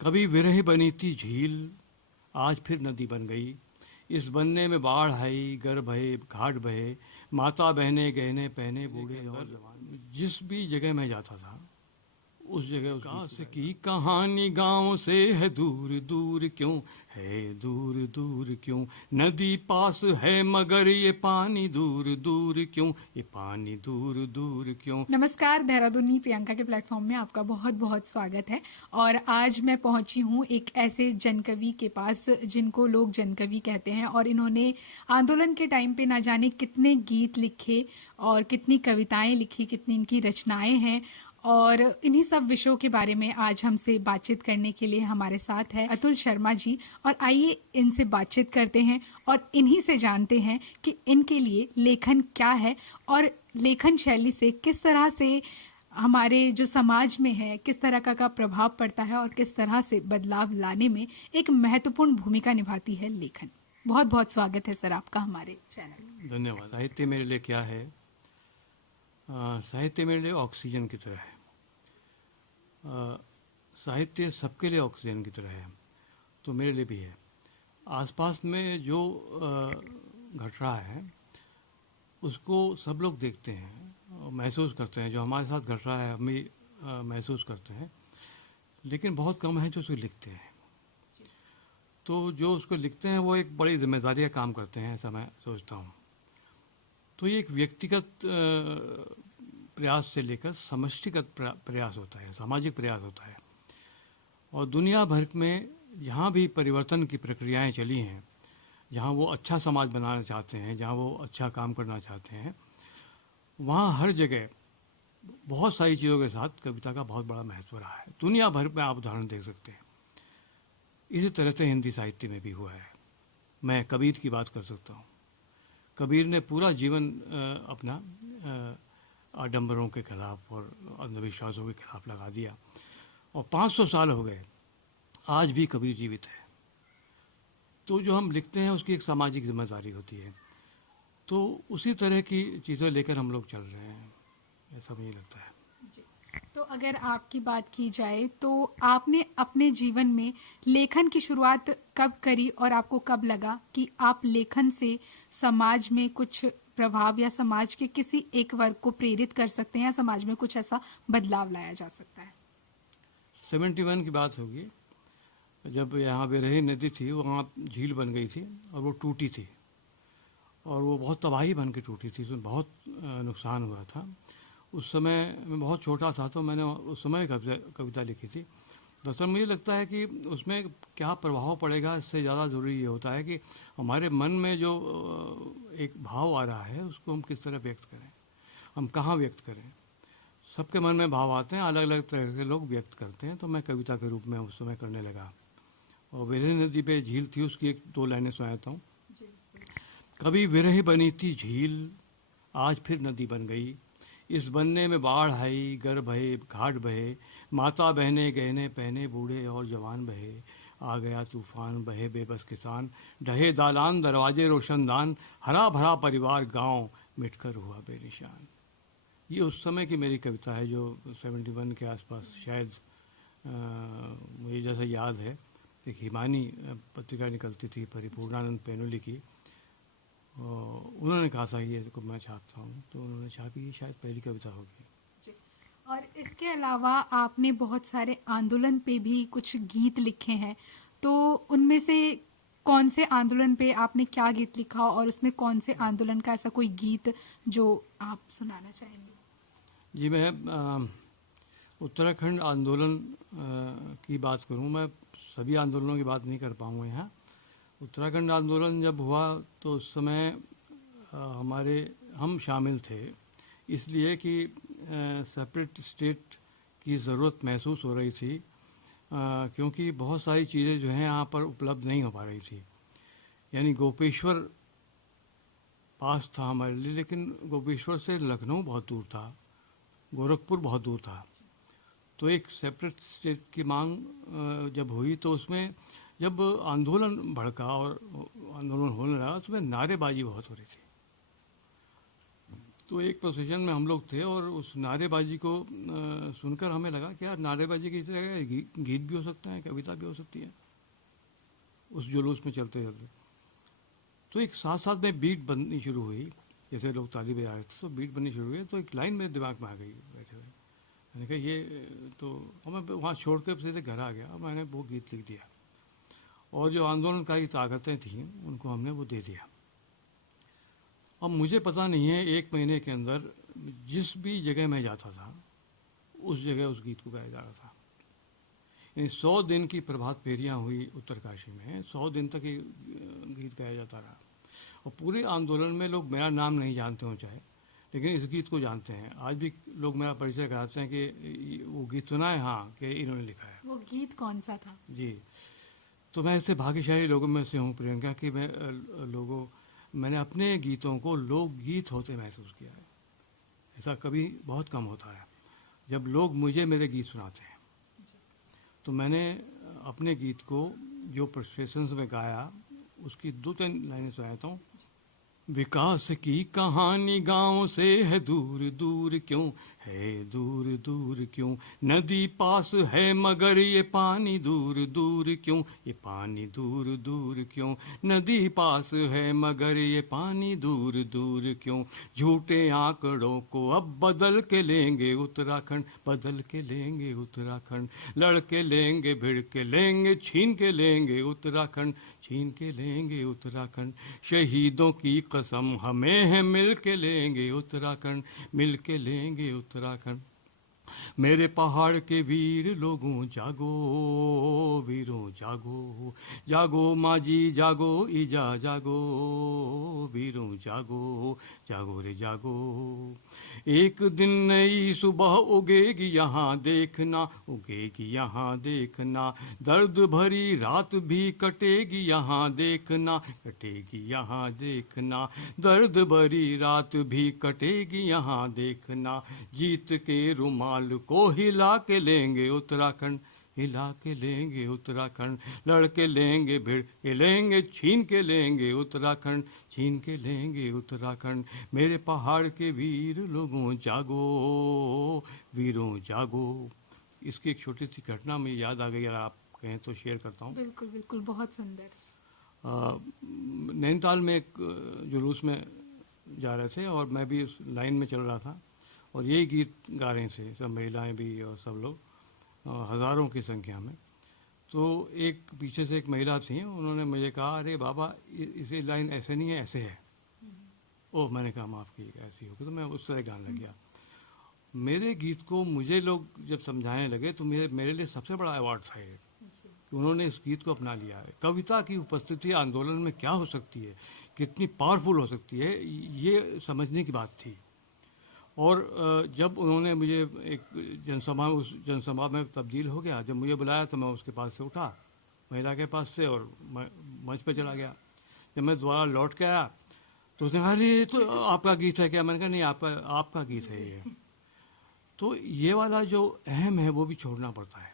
कभी विरह बनी थी झील, आज फिर नदी बन गई। इस बनने में बाढ़ आई, गर बहे, घाट बहे, माता बहने गहने पहने बूढ़े और जवान। जिस भी जगह मैं जाता था उस जगह काश की कहानी गांव से है दूर दूर क्यों, है दूर दूर क्यों। नदी पास है मगर ये पानी दूर दूर क्यों, ये पानी दूर दूर क्यों। नमस्कार, देहरादूनी प्रियंका के प्लेटफॉर्म में आपका बहुत बहुत स्वागत है। और आज मैं पहुंची हूं एक ऐसे जनकवि के पास जिनको लोग जनकवि कहते हैं, और इन्होंने आंदोलन के टाइम पे ना जाने कितने गीत लिखे और कितनी कविताएं लिखी, कितनी इनकी रचनाएं हैं। और इन्हीं सब विषयों के बारे में आज हमसे बातचीत करने के लिए हमारे साथ है अतुल शर्मा जी। और आइए इनसे बातचीत करते हैं और इन्हीं से जानते हैं कि इनके लिए लेखन क्या है और लेखन शैली से किस तरह से हमारे जो समाज में है किस तरह का प्रभाव पड़ता है और किस तरह से बदलाव लाने में एक महत्वपूर्ण भूमिका निभाती है लेखन। बहुत बहुत स्वागत है सर आपका हमारे चैनल। धन्यवाद। साहित्य मेरे लिए क्या है? साहित्य मेरे लिए ऑक्सीजन की तरह है। साहित्य सबके लिए ऑक्सीजन की तरह है, तो मेरे लिए भी है। आसपास में जो घट रहा है उसको सब लोग देखते हैं और महसूस करते हैं। जो हमारे साथ घट रहा है हम भी महसूस करते हैं, लेकिन बहुत कम है जो उसको लिखते हैं। तो जो उसको लिखते हैं वो एक बड़ी जिम्मेदारी का काम करते हैं, ऐसा मैं सोचता हूँ। तो ये एक व्यक्तिगत प्रयास से लेकर समष्टिगत प्रयास होता है, सामाजिक प्रयास होता है। और दुनिया भर में जहाँ भी परिवर्तन की प्रक्रियाएं चली हैं, जहाँ वो अच्छा समाज बनाना चाहते हैं, जहाँ वो अच्छा काम करना चाहते हैं, वहाँ हर जगह बहुत सारी चीज़ों के साथ कविता का बहुत बड़ा महत्व रहा है। दुनिया भर में आप उदाहरण देख सकते हैं। इसी तरह से हिंदी साहित्य में भी हुआ है। मैं कबीर की बात कर सकता हूँ। कबीर ने पूरा जीवन अपना आडंबरों के खिलाफ और अंधविश्वासों के खिलाफ लगा दिया, और 500 साल हो गए, आज भी कबीर जीवित है। तो जो हम लिखते हैं उसकी एक सामाजिक जिम्मेदारी होती है। तो उसी तरह की चीज़ें लेकर हम लोग चल रहे हैं, ऐसा मुझे लगता है। तो अगर आपकी बात की जाए तो आपने अपने जीवन में लेखन की शुरुआत कब करी और आपको कब लगा कि आप लेखन से समाज में कुछ प्रभाव या समाज के किसी एक वर्ग को प्रेरित कर सकते हैं या समाज में कुछ ऐसा बदलाव लाया जा सकता है? 71 की बात होगी, जब यहाँ बेरही नदी थी, वहाँ झील बन गई थी और वो टूटी थी, और वो बहुत तबाही बन के टूटी थी, उसमें बहुत नुकसान हुआ था। उस समय मैं बहुत छोटा था, तो मैंने उस समय कविता लिखी थी। दरअसल मुझे लगता है कि उसमें क्या प्रभाव पड़ेगा, इससे ज़्यादा ज़रूरी ये होता है कि हमारे मन में जो एक भाव आ रहा है उसको हम किस तरह व्यक्त करें, हम कहाँ व्यक्त करें। सबके मन में भाव आते हैं, अलग अलग तरह के लोग व्यक्त करते हैं। तो मैं कविता के रूप में उस समय करने लगा, और बेरही नदी पे झील थी, उसकी एक दो लाइनें सुनाता हूँ। कभी विरह बनी थी झील, आज फिर नदी बन गई। इस बनने में बाढ़ आई, गर बहे, घाट बहे, माता बहने गहने पहने बूढ़े और जवान बहे। आ गया तूफान, बहे बेबस किसान, ढहे दालान दरवाजे रोशनदान, हरा भरा परिवार गांव मिटकर हुआ बेनिशान। ये उस समय की मेरी कविता है, जो 71 के आसपास शायद मुझे जैसा याद है। एक हिमानी पत्रिका निकलती थी, परिपूर्णानंद पेनुली की, उन्होंने कहा था ये को मैं छापता हूँ, तो उन्होंने छापी, शायद पहली कविता होगी। और इसके अलावा आपने बहुत सारे आंदोलन पे भी कुछ गीत लिखे हैं, तो उनमें से कौन से आंदोलन पे आपने क्या गीत लिखा और उसमें कौन से आंदोलन का ऐसा कोई गीत जो आप सुनाना चाहेंगे? जी, मैं उत्तराखंड आंदोलन की बात करूँ। मैं सभी आंदोलनों की बात नहीं कर पाऊँगा यहाँ। उत्तराखंड आंदोलन जब हुआ तो उस समय हम शामिल थे, इसलिए कि सेपरेट स्टेट की ज़रूरत महसूस हो रही थी, क्योंकि बहुत सारी चीज़ें जो हैं यहाँ पर उपलब्ध नहीं हो पा रही थी। यानी गोपेश्वर पास था हमारे लिए, लेकिन गोपेश्वर से लखनऊ बहुत दूर था, गोरखपुर बहुत दूर था। तो एक सेपरेट स्टेट की मांग जब हुई, तो उसमें जब आंदोलन भड़का और आंदोलन होने लगा, उसमें नारेबाजी बहुत हो रही थी। तो एक प्रोसेशन में हम लोग थे और उस नारेबाजी को सुनकर हमें लगा कि यार नारेबाजी की जगह गीत भी हो सकता है, कविता भी हो सकती है उस जुलूस में चलते चलते। तो एक साथ साथ में बीट बननी शुरू हुई, जैसे लोग ताली बजा रहे थे तो बीट बननी शुरू हुई, तो एक लाइन मेरे दिमाग में आ गई बैठे हुए। मैंने कहा ये तो, और मैं वहाँ छोड़ कर सीधे घर आ गया, मैंने वो गीत लिख दिया और जो आंदोलनकारी ताकतें थीं उनको हमने वो दे दिया। अब मुझे पता नहीं है 1 महीने के अंदर जिस भी जगह मैं जाता था उस जगह उस गीत को गाया जा रहा था। 100 दिन की प्रभात फेरियां हुई उत्तरकाशी में, 100 दिन तक ये गीत गाया जाता रहा और पूरे आंदोलन में लोग मेरा नाम नहीं जानते हो चाहे, लेकिन इस गीत को जानते हैं। आज भी लोग मेरा परिचय कराते हैं कि वो गीत सुना है, हाँ, कि इन्होंने लिखा है। वो गीत कौन सा था? जी, तो मैं ऐसे भाग्यशाली लोगों में से हूँ प्रियंका कि मैंने अपने गीतों को लोकगीत होते महसूस किया है। ऐसा कभी बहुत कम होता है जब लोग मुझे मेरे गीत सुनाते हैं। तो मैंने अपने गीत को जो प्रोसेशंस में गाया उसकी 2-3 लाइनें सुनाता हूँ। विकास की कहानी गांव से है दूर दूर क्यों, है दूर दूर क्यों, नदी पास है मगर ये पानी दूर दूर क्यों, ये पानी दूर दूर क्यों, नदी पास है मगर ये पानी दूर दूर क्यों, झूठे आंकड़ों को अब बदल के लेंगे उत्तराखंड, बदल के लेंगे उत्तराखंड, लड़ के लेंगे, भिड़ के लेंगे, छीन के लेंगे उत्तराखंड, छीन के लेंगे उत्तराखंड, शहीदों की कसम हमें है, मिल के लेंगे उत्तराखंड, मिल के लेंगे उत्तराखंड। मेरे पहाड़ के वीर लोगों जागो, वीरों जागो, जागो माजी जागो, ईजा जागो, वीरों जागो, जागो रे जागो। एक दिन नई सुबह उगेगी यहाँ देखना, उगेगी यहाँ देखना, दर्द भरी रात भी कटेगी यहाँ देखना, कटेगी यहाँ देखना, दर्द भरी रात भी कटेगी यहाँ देखना, जीत के रुमाल को हिला के लेंगे उत्तराखंड, हिला के लेंगे उत्तराखंड, लड़ के लेंगे, भिड़ के लेंगे, छीन के लेंगे उत्तराखंड, छीन के लेंगे उत्तराखंड। मेरे पहाड़ के वीर लोगों जागो, वीरों जागो। इसकी एक छोटी सी घटना मुझे याद आ गई, अगर आप कहें तो शेयर करता हूँ। बिल्कुल बिल्कुल, बहुत सुंदर। नैनीताल में एक जुलूस में जा रहे थे और मैं भी उस लाइन में चल रहा था और यही गीत गा रहे थे, सब महिलाएं भी और सब लोग हज़ारों की संख्या में। तो एक पीछे से एक महिला थी, उन्होंने मुझे कहा, अरे बाबा इसे लाइन ऐसे नहीं है, ऐसे है। ओह, मैंने कहा माफ़ कीजिएगा, ऐसी होगी। तो मैं उस तरह गाने लग गया। मेरे गीत को मुझे लोग जब समझाने लगे तो मेरे लिए सबसे बड़ा अवार्ड था ये कि उन्होंने इस गीत को अपना लिया है। कविता की उपस्थिति आंदोलन में क्या हो सकती है, कितनी पावरफुल हो सकती है, ये समझने की बात थी। और जब उन्होंने मुझे एक उस जनसभा में तब्दील हो गया, जब मुझे बुलाया तो मैं उसके पास से उठा, महिला के पास से, और मंच पे चला गया। जब मैं दोबारा लौट के आया तो उसने कहा, अरे तो आपका गीत है क्या? मैंने कहा नहीं, आपका गीत है ये। तो ये वाला जो अहम है वो भी छोड़ना पड़ता है।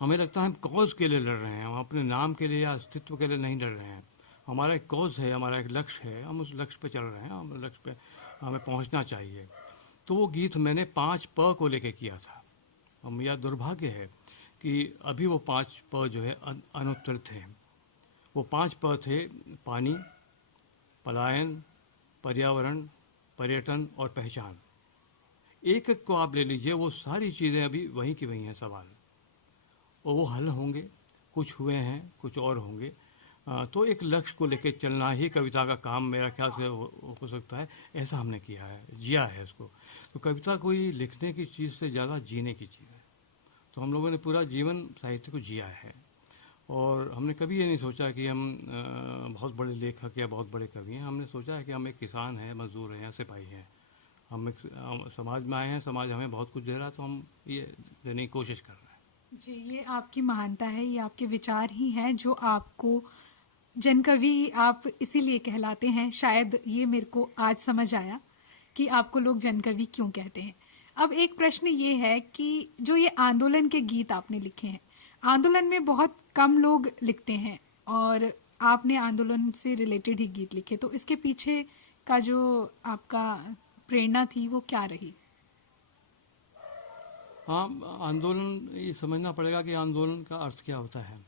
हमें लगता है हम कॉज के लिए लड़ रहे हैं, हम अपने नाम के लिए या अस्तित्व के लिए नहीं लड़ रहे हैं। हमारा एक कॉज है, हमारा एक लक्ष्य है, हम उस लक्ष्य पे चल रहे हैं, हम लक्ष्य पे हमें पहुंचना चाहिए। तो वो गीत मैंने 5 प को लेके किया था। और मेरा दुर्भाग्य है कि अभी वो 5 प जो है अनुत्तरित हैं। वो 5 प थे: पानी, पलायन, पर्यावरण, पर्यटन और पहचान। एक एक को आप ले लीजिए, वो सारी चीज़ें अभी वहीं की वहीं हैं सवाल, और वो हल होंगे। कुछ हुए हैं, कुछ और होंगे। तो एक लक्ष्य को लेकर चलना ही कविता का काम मेरा ख्याल से हो सकता है। ऐसा हमने किया है, जिया है इसको। तो कविता कोई लिखने की चीज़ से ज़्यादा जीने की चीज़ है। तो हम लोगों ने पूरा जीवन साहित्य को जिया है और हमने कभी ये नहीं सोचा कि हम बहुत बड़े लेखक या बहुत बड़े कवि हैं। हमने सोचा है कि हम एक किसान हैं, मजदूर हैं या सिपाही हैं। हम एक समाज में आए हैं, समाज हमें बहुत कुछ दे रहा है, तो हम ये देने की कोशिश कर रहे हैं। जी, ये आपकी महानता है, ये आपके विचार ही हैं जो आपको जनकवि आप इसीलिए कहलाते हैं। शायद ये मेरे को आज समझ आया कि आपको लोग जनकवि क्यों कहते हैं। अब एक प्रश्न ये है कि जो ये आंदोलन के गीत आपने लिखे हैं, आंदोलन में बहुत कम लोग लिखते हैं और आपने आंदोलन से रिलेटेड ही गीत लिखे, तो इसके पीछे का जो आपका प्रेरणा थी वो क्या रही? हाँ, आंदोलन, ये समझना पड़ेगा कि आंदोलन का अर्थ क्या होता है।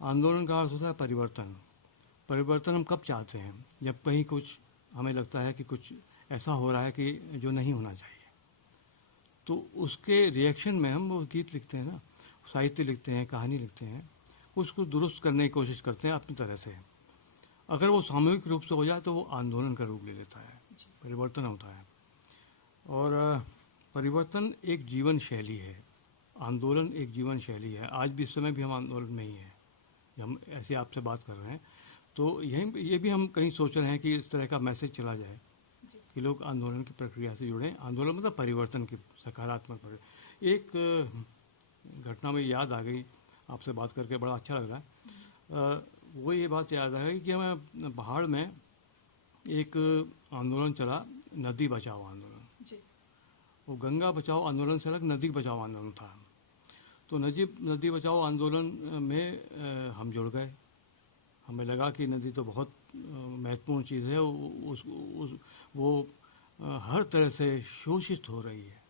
आंदोलन का अर्थ होता है परिवर्तन। परिवर्तन हम कब चाहते हैं? जब कहीं कुछ हमें लगता है कि कुछ ऐसा हो रहा है कि जो नहीं होना चाहिए, तो उसके रिएक्शन में हम वो गीत लिखते हैं ना, साहित्य लिखते हैं, कहानी लिखते हैं, उसको दुरुस्त करने की कोशिश करते हैं अपनी तरह से। अगर वो सामूहिक रूप से हो जाए तो वो आंदोलन का रूप ले लेता है, परिवर्तन होता है। और परिवर्तन एक जीवन शैली है, आंदोलन एक जीवन शैली है। आज भी, इस समय भी हम आंदोलन में ही हैं। हम ऐसे आपसे बात कर रहे हैं तो ये भी हम कहीं सोच रहे हैं कि इस तरह का मैसेज चला जाए कि लोग आंदोलन की प्रक्रिया से जुड़ें। आंदोलन मतलब परिवर्तन की सकारात्मक एक घटना में याद आ गई, आपसे बात करके बड़ा अच्छा लग रहा है। वो ये बात याद आ गई कि हमें पहाड़ में एक आंदोलन चला, नदी बचाओ आंदोलन। वो गंगा बचाओ आंदोलन से अलग नदी बचाओ आंदोलन था। तो नदी बचाओ आंदोलन में हम जुड़ गए। हमें लगा कि नदी तो बहुत महत्वपूर्ण चीज़ है, वो हर तरह से शोषित हो रही है।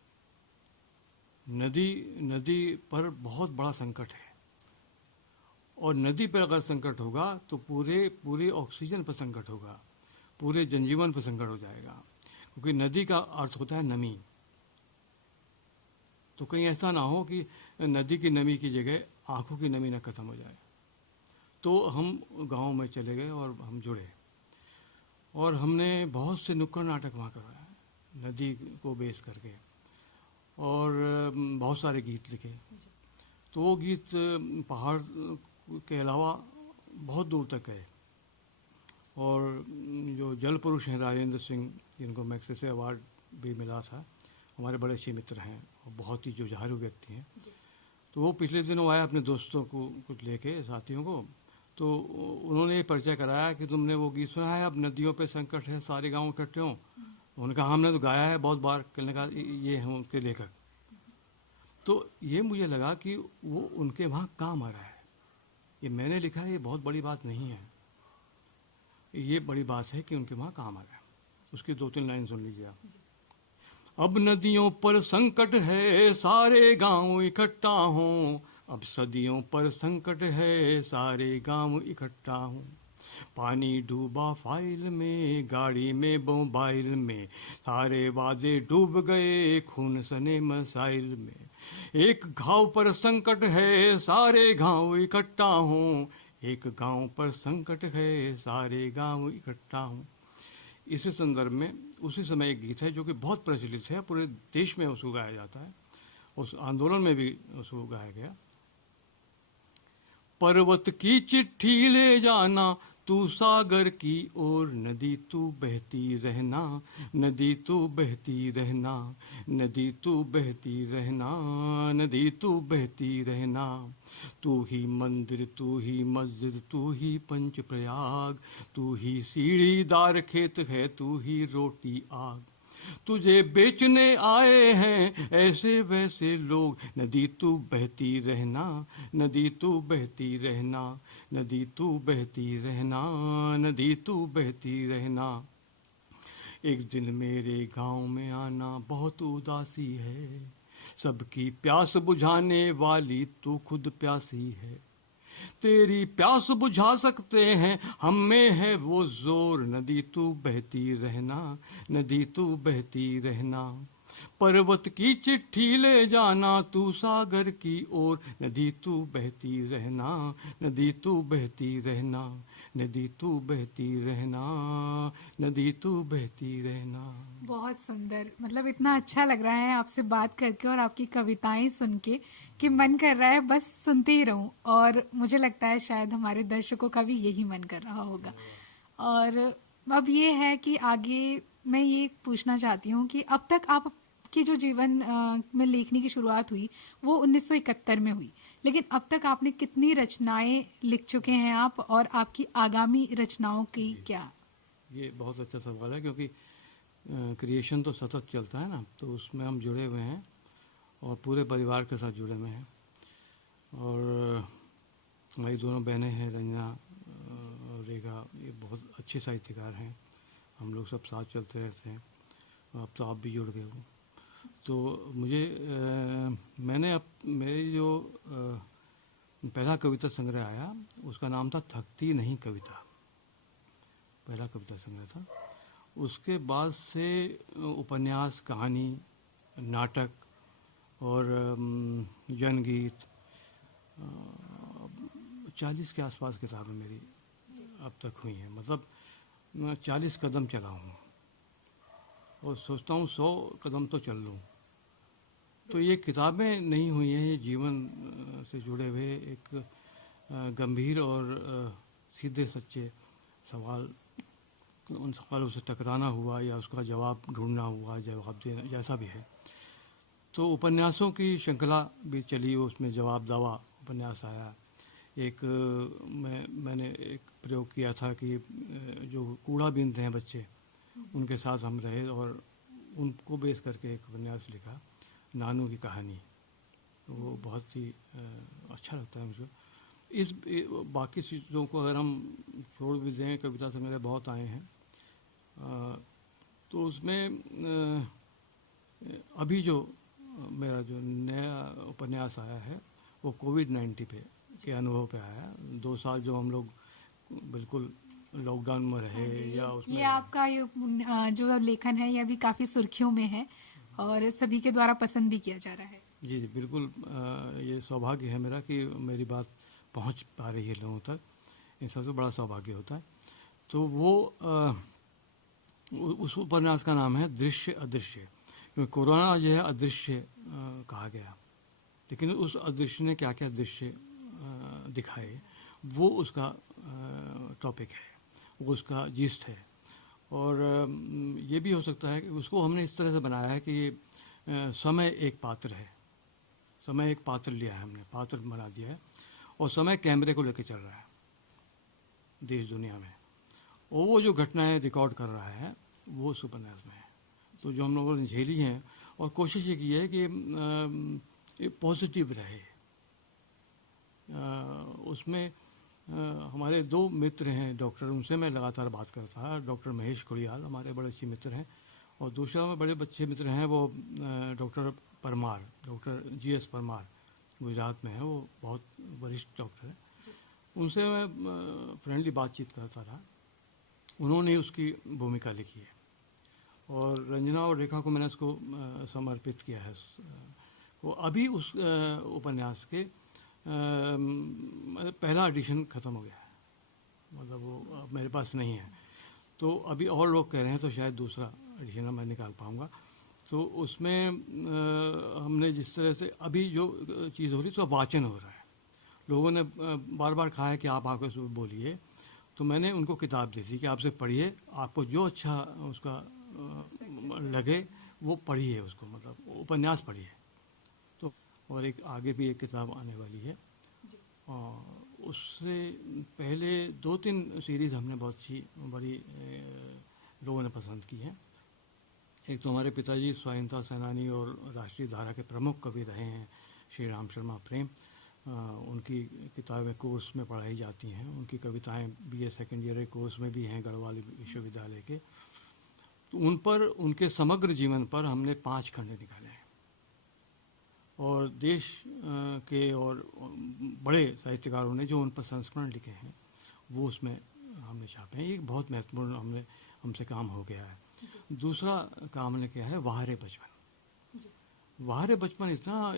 नदी पर बहुत बड़ा संकट है, और नदी पर अगर संकट होगा तो पूरे ऑक्सीजन पर संकट होगा, पूरे जनजीवन पर संकट हो जाएगा। क्योंकि नदी का अर्थ होता है नमी। तो कहीं ऐसा ना हो कि नदी की नमी की जगह आंखों की नमी ना खत्म हो जाए। तो हम गांव में चले गए और हम जुड़े, और हमने बहुत से नुक्कड़ नाटक वहाँ करवाया नदी को बेस करके, और बहुत सारे गीत लिखे। तो वो गीत पहाड़ के अलावा बहुत दूर तक गए। और जो जल पुरुष हैं राजेंद्र सिंह, जिनको मैग्सेसे अवार्ड भी मिला था, हमारे बड़े अच्छे मित्र हैं और बहुत ही जुझारू व्यक्ति हैं। तो वो पिछले दिनों आए अपने दोस्तों को कुछ लेके, साथियों को। तो उन्होंने ये परिचय कराया कि तुमने वो गीत सुना है, अब नदियों पे संकट है, सारे गांव इकट्ठे हों। उन्होंने कहा हमने तो गाया है बहुत बार। कहने का ये हैं उनके लेखक। तो ये मुझे लगा कि वो उनके वहाँ काम आ रहा है। ये मैंने लिखा है, ये बहुत बड़ी बात नहीं है, ये बड़ी बात है कि उनके वहाँ काम आ रहा है। उसकी 2-3 लाइन सुन लीजिए आप। अब नदियों पर संकट है, सारे गांव इकट्ठा हों। अब सदियों पर संकट है, सारे गांव इकट्ठा हों। पानी डूबा फाइल में, गाड़ी में मोबाइल में, सारे वादे डूब गए खून सने मसाइल में। एक घाव पर संकट है, सारे गांव इकट्ठा हों। एक गांव पर संकट है, सारे गांव इकट्ठा हों। इसी संदर्भ में उसी समय एक गीत है जो कि बहुत प्रचलित है, पूरे देश में उसको गाया जाता है, उस आंदोलन में भी उसको गाया गया। पर्वत की चिट्ठी ले जाना तू सागर की ओर, नदी तू बहती रहना, नदी तू बहती रहना, नदी तू बहती रहना, नदी तू बहती रहना। तू ही मंदिर, तू ही मस्जिद, तू ही पंच प्रयाग, तू ही सीढ़ीदार खेत है, तू ही रोटी आग। तुझे बेचने आए हैं ऐसे वैसे लोग, नदी तू बहती रहना, नदी तू बहती रहना, नदी तू बहती रहना, नदी तू बहती रहना। एक दिन मेरे गांव में आना बहुत उदासी है, सबकी प्यास बुझाने वाली तू खुद प्यासी है। तेरी प्यास बुझा सकते हैं, हम में है वो जोर, नदी तू बहती रहना, नदी तू बहती रहना। पर्वत की चिट्ठी ले जाना तू सागर की ओर, नदी तू बहती रहना, नदी तू बहती रहना, नदी तू बहती रहना, नदी तू बहती रहना। बहुत सुंदर, मतलब इतना अच्छा लग रहा है आपसे बात करके और आपकी कविताएं सुन के कि मन कर रहा है बस सुनते ही रहूं। और मुझे लगता है शायद हमारे दर्शकों का भी यही मन कर रहा होगा। और अब ये है कि आगे मैं ये पूछना चाहती हूँ कि अब तक आपकी जो जीवन में लेखनी की शुरुआत हुई वो 1971 में हुई, लेकिन अब तक आपने कितनी रचनाएं लिख चुके हैं आप, और आपकी आगामी रचनाओं की क्या? ये बहुत अच्छा सवाल है, क्योंकि क्रिएशन तो सतत चलता है ना, तो उसमें हम जुड़े हुए हैं और पूरे परिवार के साथ जुड़े हुए हैं। और हमारी दोनों बहनें हैं, रंजना और रेखा, ये बहुत अच्छे साहित्यकार हैं। हम लोग सब साथ चलते रहते हैं। अब तो आप भी जुड़ गए हो। तो मुझे मैंने मेरी जो पहला कविता संग्रह आया उसका नाम था थकती नहीं कविता, पहला कविता संग्रह था। उसके बाद से उपन्यास, कहानी, नाटक और जनगीत, 40 के आसपास किताबें मेरी अब तक हुई हैं। मतलब 40 कदम चला हूँ और सोचता हूँ 100 कदम तो चल लूँ। तो ये किताबें नहीं हुई हैं, ये जीवन से जुड़े हुए एक गंभीर और सीधे सच्चे सवाल, उन सवालों से टकराना हुआ या उसका जवाब ढूंढना हुआ, जवाब देना, जैसा भी है। तो उपन्यासों की श्रृंखला भी चली, उसमें जवाब दावा उपन्यास आया। एक मैंने एक प्रयोग किया था कि जो कूड़ा बीनते हैं बच्चे, उनके साथ हम रहे और उनको बेस करके एक उपन्यास लिखा, नानू की कहानी। तो वो बहुत ही अच्छा लगता है मुझे। बाकी चीज़ों को अगर हम छोड़ भी दें, कविता संग्रह बहुत आए हैं, तो उसमें अभी जो मेरा जो नया उपन्यास आया है वो कोविड-19 पे के अनुभव पे आया। 2 साल जो हम लोग बिल्कुल लॉकडाउन में रहे या उसमें ये आपका जो लेखन है ये अभी काफी सुर्खियों में है और सभी के द्वारा पसंद भी किया जा रहा है। जी जी बिल्कुल। ये सौभाग्य है मेरा कि मेरी बात पहुंच पा रही है लोगों तक, ये सबसे बड़ा सौभाग्य होता है। तो वो उस उपन्यास का नाम है दृश्य अदृश्य, क्योंकि कोरोना जो है अदृश्य कहा गया, लेकिन उस अदृश्य ने क्या क्या दृश्य दिखाए वो उसका टॉपिक है, वो उसका जिस्ट है। और ये भी हो सकता है कि उसको हमने इस तरह से बनाया है कि समय एक पात्र है, समय एक पात्र लिया है हमने, पात्र बना दिया है और समय कैमरे को लेकर चल रहा है देश दुनिया में, और वो जो घटनाएं रिकॉर्ड कर रहा है वो उस उपन्यास में है। तो जो हम लोगों ने झेली हैं और कोशिश ये की है कि पॉजिटिव रहे। उसमें हमारे 2 मित्र हैं डॉक्टर, उनसे मैं लगातार बात करता था। डॉक्टर महेश खुड़ियाल हमारे बड़े अच्छे मित्र हैं, और दूसरा में बड़े अच्छे मित्र हैं वो doctor Parmar, doctor GS Parmar, Gujarat में है, वो बहुत वरिष्ठ डॉक्टर है। उनसे मैं फ्रेंडली बातचीत करता था, उन्होंने उसकी भूमिका लिखी है और रंजना और रेखा को मैंने उसको समर्पित किया है। वो अभी उस उपन्यास के पहला एडिशन ख़त्म हो गया है, मतलब वो अब मेरे पास नहीं है। तो अभी और लोग कह रहे हैं तो शायद दूसरा एडिशन मैं निकाल पाऊँगा। तो उसमें हमने जिस तरह से अभी जो चीज़ हो रही है उसका वाचन हो रहा है, लोगों ने बार बार कहा है कि आप आकर बोलिए, तो मैंने उनको किताब दी थी कि आप से पढ़िए, आपको जो अच्छा उसका लगे वो पढ़िए, उसको मतलब उपन्यास पढ़िए। तो और एक आगे भी एक किताब आने वाली है, और उससे पहले 2-3 सीरीज़ हमने बहुत सी बड़ी लोगों ने पसंद की हैं। एक तो हमारे पिताजी स्वाधीनता सेनानी और राष्ट्रीय धारा के प्रमुख कवि रहे हैं, श्री राम शर्मा प्रेम। उनकी किताबें कोर्स में पढ़ाई जाती हैं, उनकी कविताएं BA सेकेंड ईयर के कोर्स में भी हैं गढ़वाल विश्वविद्यालय के। तो उन पर, उनके समग्र जीवन पर हमने 5 खंड निकाले हैं, और देश के और बड़े साहित्यकारों ने जो उन पर संस्मरण लिखे हैं वो उसमें हमने छापे हैं। एक बहुत महत्वपूर्ण हमसे काम हो गया है। दूसरा काम हमने किया है वाहरे बचपन। वाहरे बचपन इतना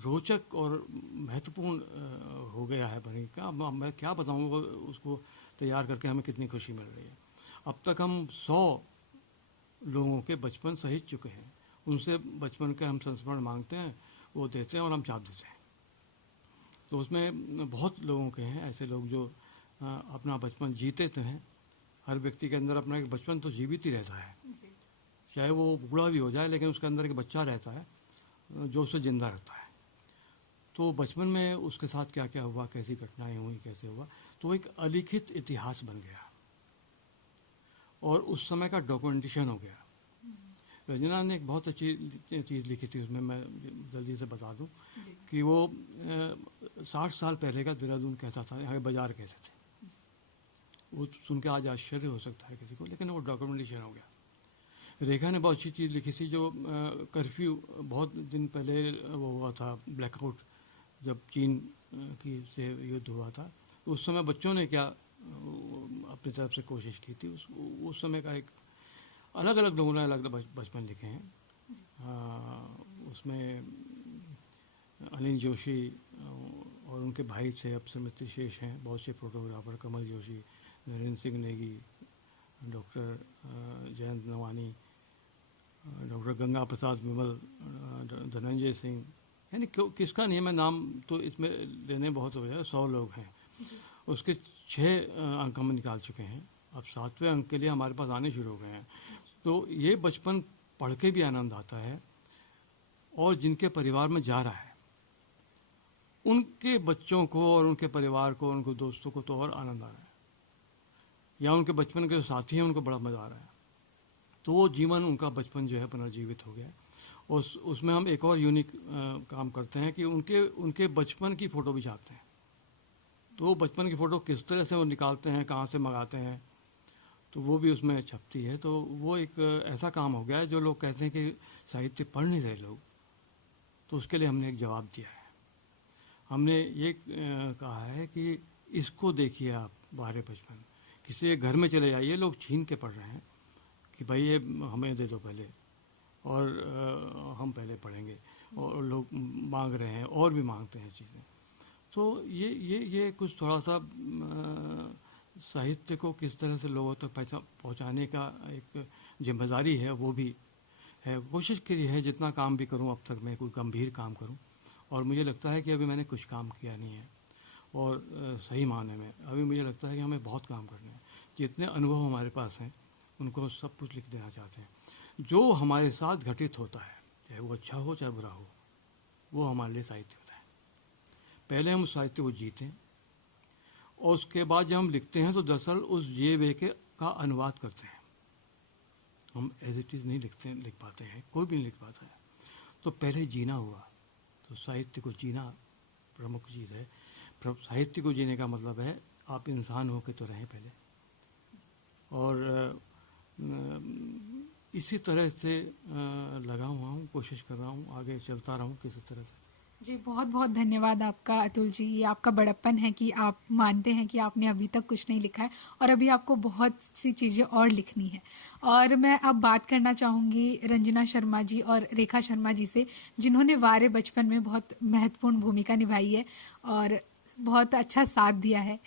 रोचक और महत्वपूर्ण हो गया है बनी का, मैं क्या बताऊँ उसको तैयार करके हमें कितनी खुशी मिल रही है। अब तक हम 100 लोगों के बचपन सहित चुके हैं, उनसे बचपन के हम संस्मरण मांगते हैं, वो देते हैं और हम छाप देते हैं। तो उसमें बहुत लोगों के हैं ऐसे लोग जो अपना बचपन जीते तो हैं। हर व्यक्ति के अंदर अपना एक बचपन तो जीवित ही रहता है, चाहे वो बूढ़ा भी हो जाए, लेकिन उसके अंदर एक बच्चा रहता है जो उसे जिंदा रखता है। तो बचपन में उसके साथ क्या क्या हुआ, कैसी घटनाएं हुई, कैसे हुआ, तो एक अलिखित इतिहास बन गया और उस समय का डॉक्यूमेंटेशन हो गया। रंजना ने एक बहुत अच्छी चीज़ लिखी थी, उसमें मैं जल्दी से बता दूं कि वो 60 साल पहले का देहरादून कैसा था, यहाँ के बाजार कैसे थे, वो सुन के आज आश्चर्य हो सकता है किसी को, लेकिन वो डॉक्यूमेंटेशन हो गया। रेखा ने बहुत अच्छी चीज़ लिखी थी, जो कर्फ्यू बहुत दिन पहले वो हुआ था, ब्लैकआउट, जब चीन की से युद्ध हुआ था, तो उस समय बच्चों ने क्या अपनी तरफ से कोशिश की थी। उस समय का एक अलग अलग लोगों ने अलग बचपन लिखे हैं। उसमें अनिल जोशी और उनके भाई थे अप्सर शेष हैं, बहुत से फोटोग्राफर, कमल जोशी, नरेंद्र सिंह नेगी, डॉक्टर जयंत नवानी, डॉक्टर गंगा प्रसाद विमल, धनंजय सिंह, यानी किसका नहीं है, मैं नाम तो इसमें लेने बहुत हो जाए, 100 लोग हैं। उसके 6 अंक हम निकाल चुके हैं, अब 7वें अंक के लिए हमारे पास आने शुरू हो गए हैं। तो ये बचपन पढ़ के भी आनंद आता है, और जिनके परिवार में जा रहा है उनके बच्चों को और उनके परिवार को, उनके दोस्तों को तो और आनंद आ रहा है, या उनके बचपन के जो साथी हैं उनको बड़ा मज़ा आ रहा है। तो वो जीवन, उनका बचपन जो है पुनर्जीवित हो गया। उसमें हम एक और यूनिक काम करते हैं कि उनके बचपन की फ़ोटो भी चाहते हैं। तो वो बचपन की फ़ोटो किस तरह से वो निकालते हैं, कहाँ से मंगाते हैं, तो वो भी उसमें छपती है। तो वो एक ऐसा काम हो गया है, जो लोग कहते हैं कि साहित्य पढ़ नहीं रहे लोग, तो उसके लिए हमने एक जवाब दिया है। हमने ये कहा है कि इसको देखिए आप, बाहर बचपन, किसी एक घर में चले जाइए, लोग छीन के पढ़ रहे हैं कि भाई ये हमें दे दो पहले, और हम पहले पढ़ेंगे, और लोग मांग रहे हैं और भी मांगते हैं चीज़ें। तो ये कुछ थोड़ा सा साहित्य को किस तरह से लोगों तक पहुंचाने का एक जिम्मेदारी है, वो भी है। कोशिश की है, जितना काम भी करूं अब तक मैं कोई गंभीर काम करूं, और मुझे लगता है कि अभी मैंने कुछ काम किया नहीं है, और सही मायने में अभी मुझे लगता है कि हमें बहुत काम करने हैं। जितने अनुभव हमारे पास हैं उनको सब कुछ लिख देना चाहते हैं। जो हमारे साथ घटित होता है, चाहे वो अच्छा हो चाहे बुरा हो, वो हमारे लिए साहित्य होता है। पहले हम उस साहित्य को जीतें, और उसके बाद जब हम लिखते हैं तो दरअसल उस जिए हुए का अनुवाद करते हैं। हम एज इट इज़ नहीं लिख पाते हैं, कोई भी नहीं लिख पाता है। तो पहले जीना हुआ, तो साहित्य को जीना प्रमुख चीज़ है। साहित्य को जीने का मतलब है आप इंसान हो के तो रहें पहले, और इसी तरह से लगा हुआ हूँ, कोशिश कर रहा हूँ, आगे चलता रहूँ किसी तरह से। जी, बहुत बहुत धन्यवाद आपका अतुल जी। ये आपका बड़प्पन है कि आप मानते हैं कि आपने अभी तक कुछ नहीं लिखा है, और अभी आपको बहुत सी चीज़ें और लिखनी है। और मैं अब बात करना चाहूँगी रंजना शर्मा जी और रेखा शर्मा जी से, जिन्होंने वारे बचपन में बहुत महत्वपूर्ण भूमिका निभाई है और बहुत अच्छा साथ दिया है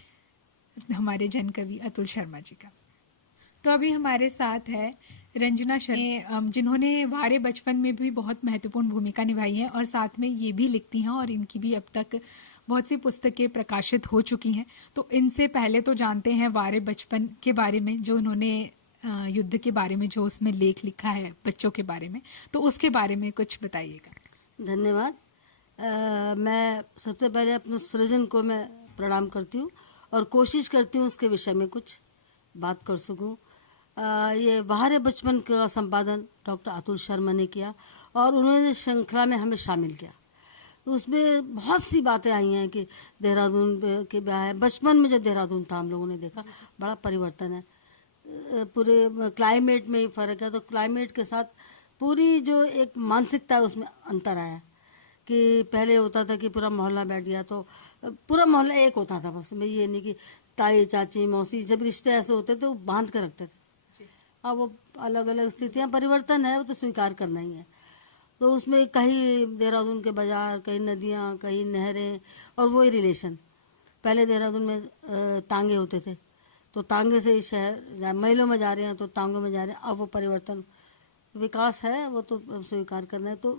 हमारे जन कवि अतुल शर्मा जी का। तो अभी हमारे साथ है रंजना शर्मा, जिन्होंने वारे बचपन में भी बहुत महत्वपूर्ण भूमिका निभाई है, और साथ में ये भी लिखती हैं, और इनकी भी अब तक बहुत सी पुस्तकें प्रकाशित हो चुकी हैं। तो इनसे पहले तो जानते हैं वारे बचपन के बारे में, जो उन्होंने युद्ध के बारे में जो उसमें लेख लिखा है बच्चों के बारे में, तो उसके बारे में कुछ बताइएगा। धन्यवाद। मैं सबसे पहले अपने सृजन को मैं प्रणाम करती हूँ, और कोशिश करती हूँ उसके विषय में कुछ बात कर सकूँ। ये वारे बचपन का संपादन डॉक्टर अतुल शर्मा ने किया, और उन्होंने श्रृंखला में हमें शामिल किया। तो उसमें बहुत सी बातें आई हैं कि देहरादून के ब्याह है, बचपन में जब देहरादून था हम लोगों ने देखा बड़ा परिवर्तन है, पूरे क्लाइमेट में ही फर्क है। तो क्लाइमेट के साथ पूरी जो एक मानसिकता है उसमें अंतर आया, कि पहले होता था कि पूरा मोहल्ला बैठ गया तो पूरा मोहल्ला एक होता था, बस में ये नहीं कि ताई चाची मौसी, जब रिश्ते ऐसे होते थे वो बांध के रखते थे। अब वो अलग अलग स्थितियां, परिवर्तन है, वो तो स्वीकार करना ही है। तो उसमें कहीं देहरादून के बाजार, कहीं नदियां, कहीं नहरें, और वही रिलेशन। पहले देहरादून में तांगे होते थे, तो तांगे से शहर महलों में जा रहे हैं तो तांगों में जा रहे हैं। अब वो परिवर्तन, विकास है, वो तो स्वीकार करना है। तो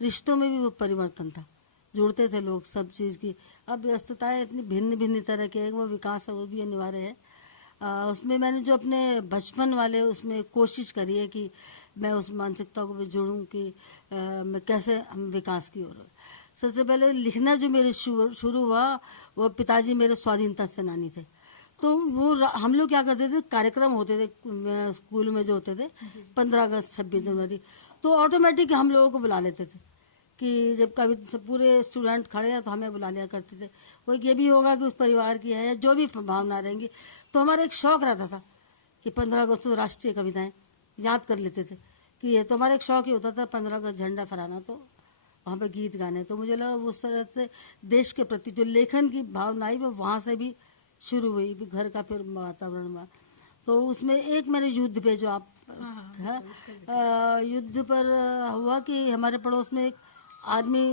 रिश्तों में भी वो परिवर्तन था, जुड़ते थे लोग सब चीज़ की। अब व्यस्तताएं इतनी भिन्न भिन्न तरह की है, वो विकास है, वो भी अनिवार्य है। उसमें मैंने जो अपने बचपन वाले उसमें कोशिश करी है कि मैं उस मानसिकता को भी जोड़ूं कि मैं कैसे हम विकास की ओर। सबसे पहले लिखना जो मेरे शुरू हुआ, वो पिताजी मेरे स्वाधीनता सेनानी थे। तो वो हम लोग क्या करते थे, कार्यक्रम होते थे स्कूल में जो होते थे 15 अगस्त 26 जनवरी, तो ऑटोमेटिक हम लोगों को बुला लेते थे कि जब कभी पूरे स्टूडेंट खड़े हैं तो हमें बुला लिया करते थे। कोई ये भी होगा कि उस परिवार की है या जो भी भावना रहेंगी, तो हमारा एक शौक रहता था कि 15 अगस्त को राष्ट्रीय कविताएं याद कर लेते थे कि ये तो हमारा एक शौक ही होता था 15 अगस्त झंडा फहराना, तो वहाँ पे गीत गाने। तो मुझे लगा उस तरह से देश के प्रति जो लेखन की भावना आई वो वहाँ से भी शुरू हुई, भी घर का फिर वातावरण में। तो उसमें एक मेरे युद्ध पे जो आप है, युद्ध पर हुआ कि हमारे पड़ोस में एक आर्मी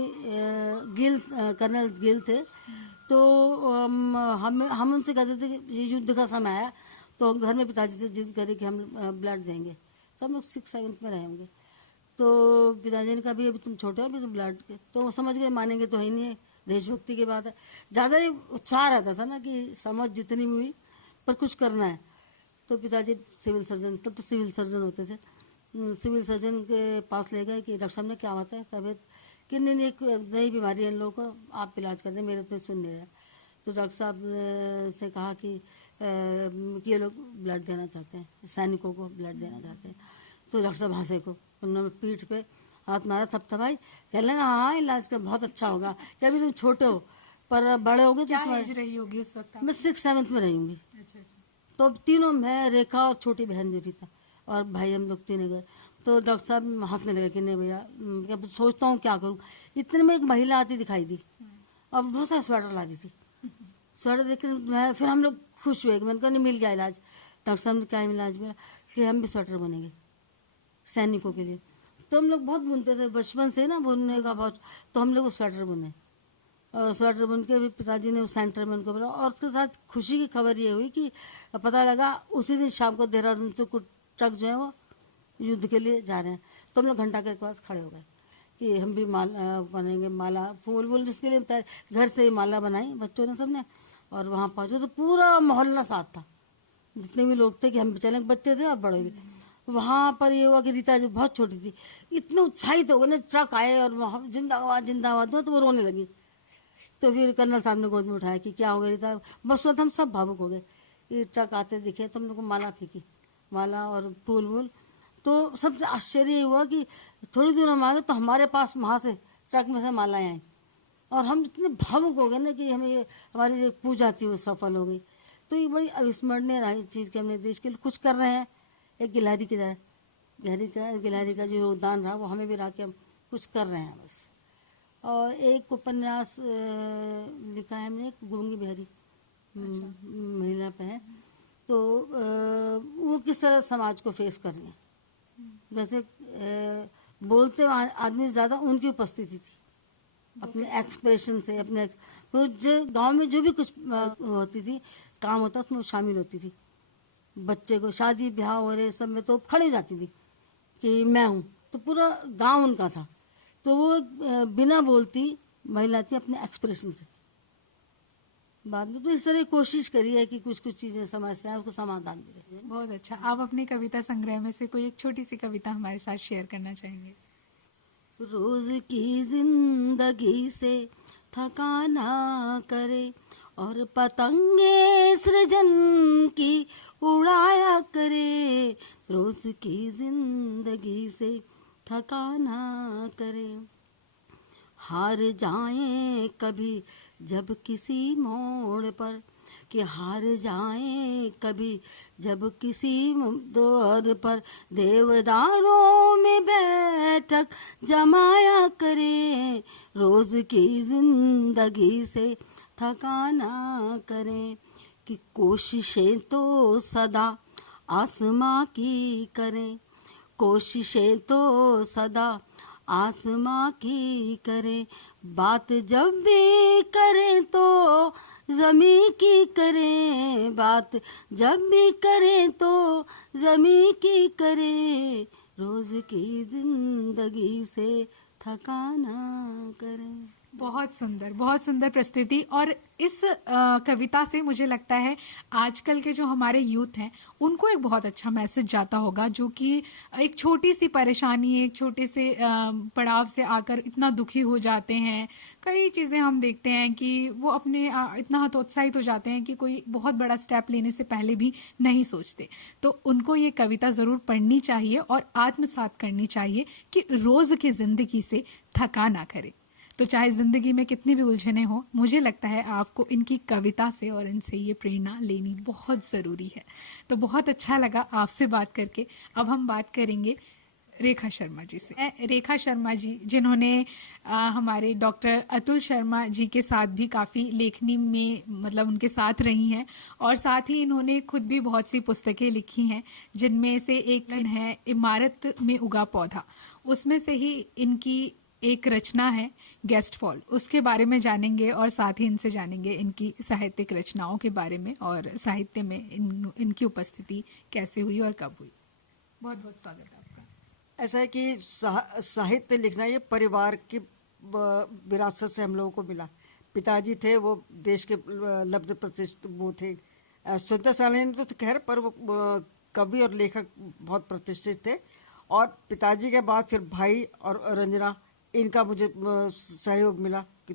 गिल कर्नल गिल थे, तो हम उनसे कहते थे कि ये युद्ध का समय है, तो घर में पिताजी से जिद करे कि हम ब्लड देंगे। सब लोग 6-7 में रहे होंगे। तो पिताजी ने कहा भी अभी तुम छोटे हो, अभी तुम ब्लड के, तो वो समझ गए मानेंगे तो है ही नहीं है, देशभक्ति की बात है। ज़्यादा ही उत्साह रहता था ना कि समझ जितनी भी हुई पर कुछ करना है। तो पिताजी सिविल सर्जन, तब तो सिविल सर्जन होते थे, सिविल सर्जन के पास ले गए कि डॉक्टर साहब ने क्या होता है तबीयत कि नहीं एक नई बीमारी है इन लोगों को, आप इलाज कर दें, मेरे तो सुन नहीं रहा। तो डॉक्टर साहब से कहा कि ये लोग ब्लड देना चाहते हैं, सैनिकों को ब्लड देना चाहते हैं। तो डॉक्टर साहब हंसे को, उन्होंने पीठ पे हाथ मारा, थपथपाई, कह लेना हाँ इलाज कर बहुत अच्छा होगा, कि अभी तुम छोटे हो पर बड़े हो गए। क्या एज रही होगी उस वक्त? मैं 6-7 में रही हूँगी। अच्छा अच्छा। तो तीनों, मैं, रेखा और छोटी बहन जो रीता और भाई, हम लोग तीनों गए। तो डॉक्टर साहब हंसने लगे कि नहीं भैया, अब सोचता हूँ क्या करूँ। इतने में एक महिला आती दिखाई दी और बहुत सारा स्वेटर ला दी थी। स्वेटर देख के मैं, फिर हम लोग खुश हुए कि मैंने कहा नहीं मिल गया इलाज। डॉक्टर साहब ने क्या इलाज मिला कि हम भी स्वेटर बनेंगे सैनिकों के लिए। तो हम लोग बहुत बुनते थे बचपन से ना, बुनने का बहुत, तो हम लोग स्वेटर बुने और स्वेटर बुन के भी पिताजी ने उस सेंटर में उनको बोला। और उसके साथ खुशी की खबर ये हुई कि पता लगा उसी दिन शाम को देहरादून से कुछ ट्रक जो है वो युद्ध के लिए जा रहे हैं। तो हम लोग घंटा के पास खड़े हो गए कि हम भी माला बनेंगे, माला फूल वूल जिसके लिए घर से ही माला बनाई बच्चों ने सबने। और वहाँ पहुँचे तो पूरा मोहल्ला साथ था, जितने भी लोग थे कि हम चले, बच्चे थे और बड़े भी। वहाँ पर ये हुआ कि रीता जो बहुत छोटी थी, इतने उत्साहित हो गए ना, ट्रक आए और वहाँ जिंदाबाद जिंदाबाद, तो वो रोने लगी। तो फिर कर्नल साहब ने गोद में उठाया कि क्या हो गई रीता, बस हम सब भावुक हो गए। ये ट्रक आते दिखे तो हम लोग को माला फेंकी, माला और फूल वूल। तो सबसे आश्चर्य हुआ कि थोड़ी दूर हम आ गए तो हमारे पास वहाँ से ट्रक में से मालाएं आई और हम इतने भावुक हो गए ना कि हमें ये हमारी जो पूजा थी वो सफल हो गई। तो ये बड़ी अविस्मरणीय रही चीज़ कि हमने देश के लिए कुछ कर रहे हैं, एक गिलहरी की तरह। गिलहरी का जो योगदान रहा वो हमें भी रहा कि हम कुछ कर रहे हैं बस। और एक उपन्यास लिखा है हमने, गूंगी बिहारी महिला पे है। तो वो किस तरह समाज को फेस कर रही है, वैसे बोलते आदमी ज़्यादा उनकी उपस्थिति थी अपने एक्सप्रेशन से, अपने तो जो गांव में जो भी कुछ होती थी काम होता उसमें शामिल होती थी। बच्चे को शादी ब्याह हो रहे सब में तो खड़ी हो जाती थी कि मैं हूँ, तो पूरा गांव उनका था। तो वो बिना बोलती महिला थी अपने एक्सप्रेशन से। बाद में तो इस तरह कोशिश करी है कि कुछ कुछ चीजें समस्या है उसको समाधान भी रहे। बहुत अच्छा। आप अपने कविता संग्रह में से कोई एक छोटी सी कविता हमारे साथ शेयर करना चाहेंगे? रोज की जिंदगी से थकाना करे और पतंगे सृजन की उड़ाया करे। रोज की जिंदगी से थकाना करे, हार जाए कभी जब किसी मोड़ पर, कि हार जाए कभी जब किसी दौर पर, देवदारों में बैठक जमाया करे। रोज की जिंदगी से थकाना करे, कि कोशिशें तो सदा आसमां की करें, कोशिशें तो सदा आसमां की करें, बात जब भी करें तो जमी की करें, बात जब भी करें तो जमी की करें। रोज की जिंदगी से थकाना करें। बहुत सुंदर प्रस्तुति। और इस कविता से मुझे लगता है आजकल के जो हमारे यूथ हैं उनको एक बहुत अच्छा मैसेज जाता होगा, जो कि एक छोटी सी परेशानी, एक छोटे से पड़ाव से आकर इतना दुखी हो जाते हैं। कई चीज़ें हम देखते हैं कि वो अपने इतना हतोत्साहित हो जाते हैं कि कोई बहुत बड़ा स्टेप लेने से पहले भी नहीं सोचते। तो उनको ये कविता ज़रूर पढ़नी चाहिए और आत्मसात करनी चाहिए कि रोज़ की ज़िंदगी से थका ना करे। तो चाहे जिंदगी में कितनी भी उलझने हो, मुझे लगता है आपको इनकी कविता से और इनसे ये प्रेरणा लेनी बहुत ज़रूरी है। तो बहुत अच्छा लगा आपसे बात करके। अब हम बात करेंगे रेखा शर्मा जी से। रेखा शर्मा जी जिन्होंने हमारे डॉक्टर अतुल शर्मा जी के साथ भी काफ़ी लेखनी में मतलब उनके साथ रही हैं, और साथ ही इन्होंने खुद भी बहुत सी पुस्तकें लिखी हैं, जिनमें से एक है इमारत में उगा पौधा। उसमें से ही इनकी एक रचना है गेस्ट फॉल, उसके बारे में जानेंगे और साथ ही इनसे जानेंगे इनकी साहित्यिक रचनाओं के बारे में और साहित्य में इनकी उपस्थिति कैसे हुई और कब हुई। बहुत बहुत स्वागत है आपका। ऐसा है कि साहित्य लिखना ये परिवार की विरासत से हम लोगों को मिला। पिताजी थे वो देश के लब्ध प्रतिष्ठित वो थे, स्वतंत्रता सेनानी तो खैर, पर वो कवि और लेखक बहुत प्रतिष्ठित थे। और पिताजी के बाद फिर भाई और रंजना, इनका मुझे सहयोग मिला कि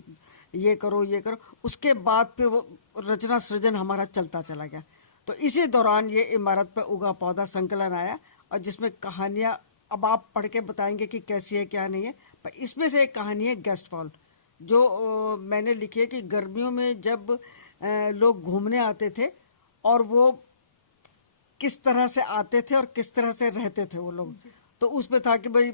ये करो ये करो। उसके बाद फिर वो रचना सृजन हमारा चलता चला गया। तो इसी दौरान ये इमारत पर उगा पौधा संकलन आया, और जिसमें कहानियाँ अब आप पढ़ के बताएंगे कि कैसी है क्या नहीं है, पर इसमें से एक कहानी है गेस्ट फॉल, जो मैंने लिखी है कि गर्मियों में जब लोग घूमने आते थे और वो किस तरह से आते थे और किस तरह से रहते थे वो लोग। तो उसमें था कि भाई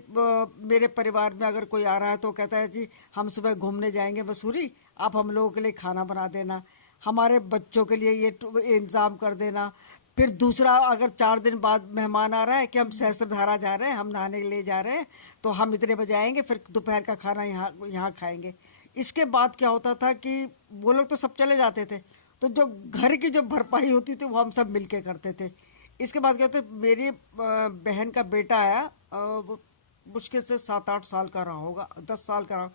मेरे परिवार में अगर कोई आ रहा है तो कहता है जी हम सुबह घूमने जाएंगे मसूरी, आप हम लोगों के लिए खाना बना देना, हमारे बच्चों के लिए ये इंतजाम कर देना। फिर दूसरा, अगर 4 दिन बाद मेहमान आ रहा है कि हम सहस्त्रधारा जा रहे हैं, हम नहाने के लिए जा रहे हैं, तो हम इतने बजे आएंगे, फिर दोपहर का खाना यहाँ खाएंगे। इसके बाद क्या होता था कि वो लोग तो सब चले जाते थे, तो जो घर की जो भरपाई होती थी वो हम सब मिल के करते थे। इसके बाद क्या होता है, मेरी बहन का बेटा आया, मुश्किल से 7-8 साल का रहा होगा, 10 साल का रहा।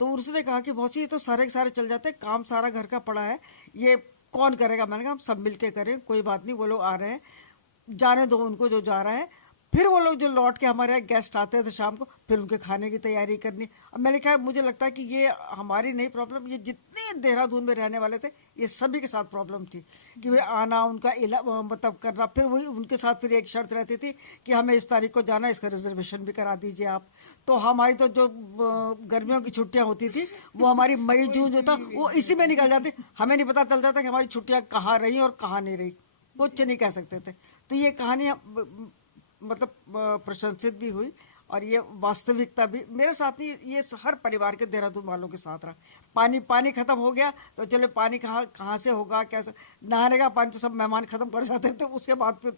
तो उसने कहा कि मौसी ये तो सारे के सारे चल जाते हैं, काम सारा घर का पड़ा है, ये कौन करेगा। मैंने कहा हम सब मिलके करें, कोई बात नहीं, वो लोग आ रहे हैं, जाने दो उनको जो जा रहा है। फिर वो लोग जो लौट के हमारे यहाँ गेस्ट आते थे शाम को, फिर उनके खाने की तैयारी करनी। अब मैंने कहा मुझे लगता है कि ये हमारी नहीं प्रॉब्लम, ये जितने देहरादून में रहने वाले थे ये सभी के साथ प्रॉब्लम थी कि वे आना, उनका मतलब करना। फिर वही उनके साथ फिर एक शर्त रहती थी कि हमें इस तारीख को जाना, इसका रिजर्वेशन भी करा दीजिए आप। तो हमारी तो जो गर्मियों की छुट्टियाँ होती थी वो हमारी मई जून जो था वो इसी में निकल जाती, हमें नहीं पता चल जाता कि हमारी छुट्टियाँ कहाँ रही और कहाँ नहीं रही, कुछ नहीं कह सकते थे। तो ये कहानी मतलब प्रशंसित भी हुई, और ये वास्तविकता भी मेरे साथ नहीं, ये हर परिवार के देहरादून वालों के साथ रहा। पानी खत्म हो गया तो चलो पानी कहाँ से होगा, कैसे नहाने का पानी, तो सब मेहमान खत्म कर जाते थे। उसके बाद फिर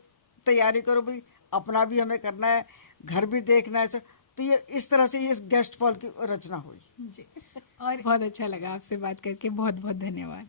तैयारी करो भाई, अपना भी हमें करना है, घर भी देखना है। तो ये इस तरह से ये गेस्ट फॉल की रचना हुई जी। और बहुत अच्छा लगा आपसे बात करके, बहुत बहुत धन्यवाद।